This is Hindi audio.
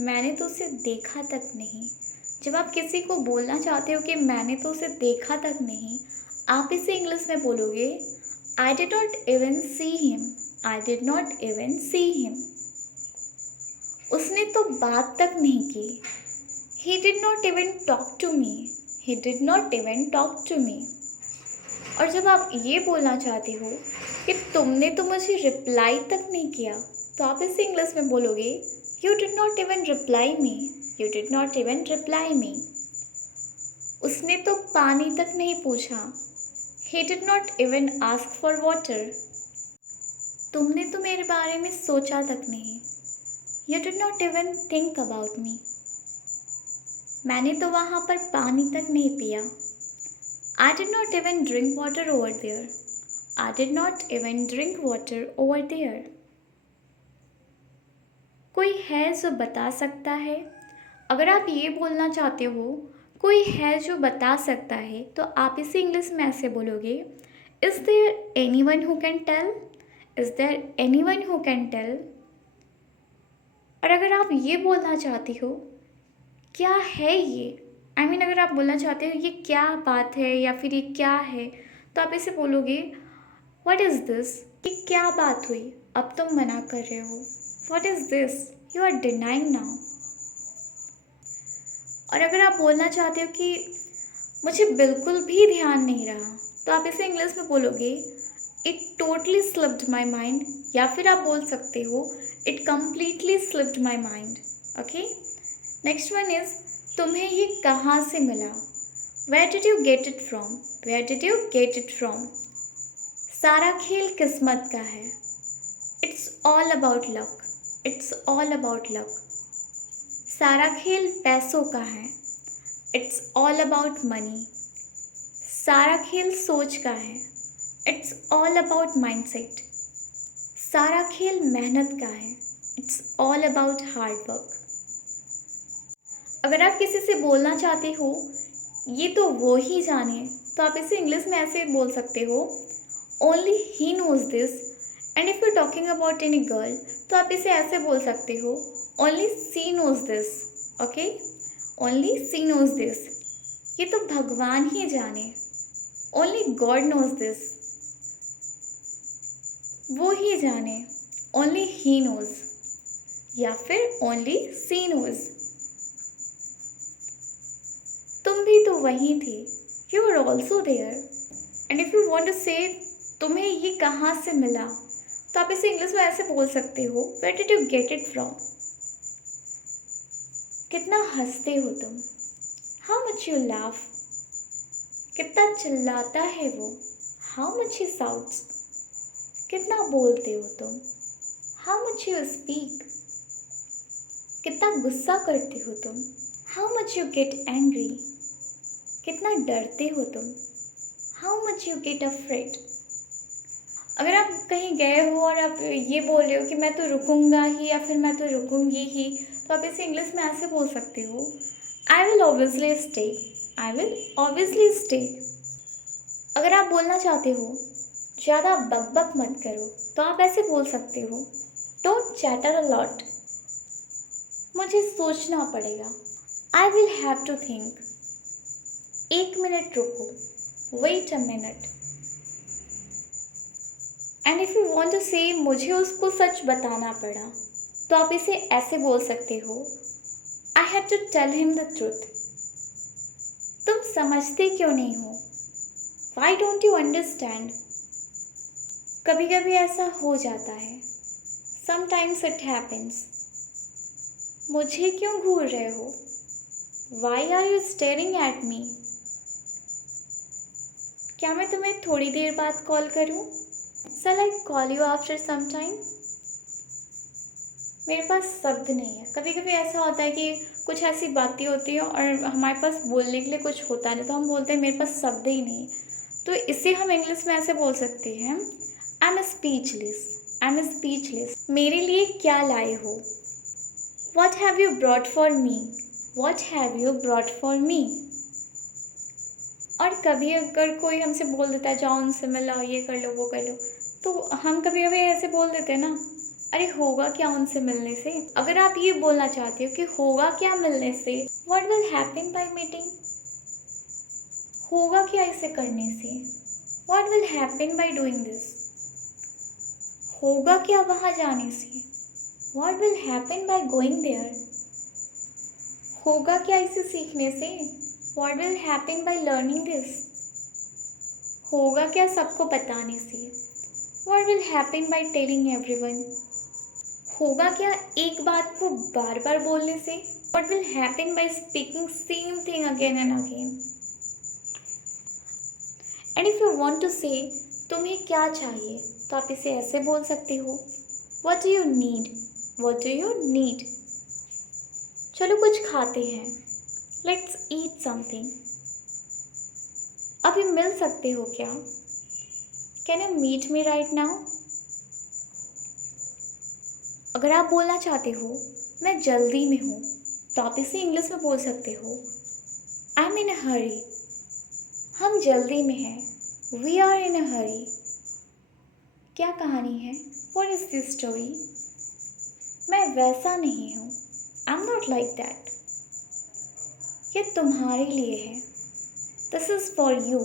मैंने तो उसे देखा तक नहीं। जब आप किसी को बोलना चाहते हो कि मैंने तो उसे देखा तक नहीं, आप इसे इंग्लिश में बोलोगे I did not even see him. I did not even see him. उसने तो बात तक नहीं की। He did not even talk to me. He did not even talk to me. और जब आप ये बोलना चाहते हो कि तुमने तो मुझे रिप्लाई तक नहीं किया, तो आप इसे इंग्लिश में बोलोगे you did not even reply me. You did not even reply me. उसने तो पानी तक नहीं पूछा। ही did not even ask for water. तुमने तो मेरे बारे में सोचा तक नहीं। You did not even think about me. मैंने तो वहाँ पर पानी तक नहीं पिया। I did not even drink water over there. I did not even drink water over there. कोई है जो बता सकता है। अगर आप ये बोलना चाहते हो कोई है जो बता सकता है, तो आप इसे इंग्लिश में ऐसे बोलोगे is there anyone who can tell. Is there anyone who can tell. और अगर आप ये बोलना चाहते हो क्या है ये, अगर आप बोलना चाहते हो ये क्या बात है या फिर ये क्या है, तो आप इसे बोलोगे व्हाट इज़ दिस। कि क्या बात हुई, अब तुम मना कर रहे हो। What is this, you are denying now. और अगर आप बोलना चाहते हो कि मुझे बिल्कुल भी ध्यान नहीं रहा, तो आप इसे इंग्लिश में बोलोगे it totally slipped my mind. या फिर आप बोल सकते हो it completely slipped my mind. Okay, next one is तुम्हें ये कहाँ से मिला। Where did you get it from. Where did you get it from. सारा खेल किस्मत का है। It's all about luck. It's all about luck. सारा खेल पैसों का है। It's all about money. सारा खेल सोच का है। It's all about mindset. सारा खेल मेहनत का है। It's all about hard work. अगर आप किसी से बोलना चाहते हो ये तो वो ही जाने, तो आप इसे इंग्लिश में ऐसे बोल सकते हो only he knows this. And if you talking about any girl, तो आप इसे ऐसे बोल सकते हो only she knows this. Okay, only she knows this. ये तो भगवान ही जाने। Only God knows this. वो ही जाने। Only he knows. या फिर ओनली सी नोज। तुम भी तो वहीं थे। You are also there. And if you want to say तुम्हें ये कहाँ से मिला, तो आप इसे इंग्लिश में ऐसे बोल सकते हो where did you get it from. कितना हंसते हो तुम। How much you laugh. कितना चिल्लाता है वो। How much he shouts. कितना बोलते हो तुम। How much you speak. कितना गुस्सा करते हो तुम। How much you get angry. कितना डरते हो तुम। How much you get afraid. अगर आप कहीं गए हो और आप ये बोल रहे हो कि मैं तो रुकूंगा ही या फिर मैं तो रुकूंगी ही, तो आप इसे इंग्लिश में ऐसे बोल सकते हो I will obviously stay. I will obviously stay. अगर आप बोलना चाहते हो ज़्यादा बकबक मत करो, तो आप ऐसे बोल सकते हो डोंट चैटर अ लॉट। मुझे सोचना पड़ेगा। I will have to think. एक मिनट रुको। Wait a minute. And if you want to say मुझे उसको सच बताना पड़ा, तो आप इसे ऐसे बोल सकते हो I had to tell him the truth. तुम समझते क्यों नहीं हो। Why don't you understand. कभी कभी ऐसा हो जाता है। Sometimes it happens. मुझे क्यों घूर रहे हो। Why are you staring at me. क्या मैं तुम्हें थोड़ी देर बाद कॉल करूं। Shall I call you after some time? मेरे पास शब्द नहीं है। कभी कभी ऐसा होता है कि कुछ ऐसी बातें होती हैं और हमारे पास बोलने के लिए कुछ होता नहीं, तो हम बोलते हैं मेरे पास शब्द ही नहीं। तो इसे हम इंग्लिश में ऐसे बोल सकते हैं I am speechless. I am speechless. मेरे लिए क्या लाए हो। What have you brought for me. What have you brought for me. और कभी अगर कोई हमसे बोल देता है जाओ उनसे मिलो, ये कर लो वो कर लो, तो हम कभी कभी ऐसे बोल देते हैं ना अरे होगा क्या उनसे मिलने से? अगर आप ये बोलना चाहते हो कि होगा क्या मिलने से, what will happen by meeting? होगा क्या इसे करने से? What will happen by doing this? होगा क्या वहाँ जाने से? What will happen by going there? होगा क्या इसे सीखने से? What will happen by learning this? होगा क्या सबको बताने से? What will happen by telling everyone? होगा क्या एक बात को बार बार बोलने से? What will happen by speaking same thing again and again? And if you want to say तुम्हें क्या चाहिए, तो आप इसे ऐसे बोल सकते हो, what do you need? What do you need? चलो कुछ खाते हैं, लेट्स ईट समथिंग। अभी मिल सकते हो क्या? Can you meet me right now? अगर आप बोलना चाहते हो मैं जल्दी में हूँ, तो आप इसे इंग्लिश में बोल सकते हो, आई एम इन अ हरी। हम जल्दी में हैं, वी आर इन अ हरी। क्या कहानी है? What is this story? मैं वैसा नहीं हूँ, I am not like that. ये तुम्हारे लिए है, दिस इज फॉर यू।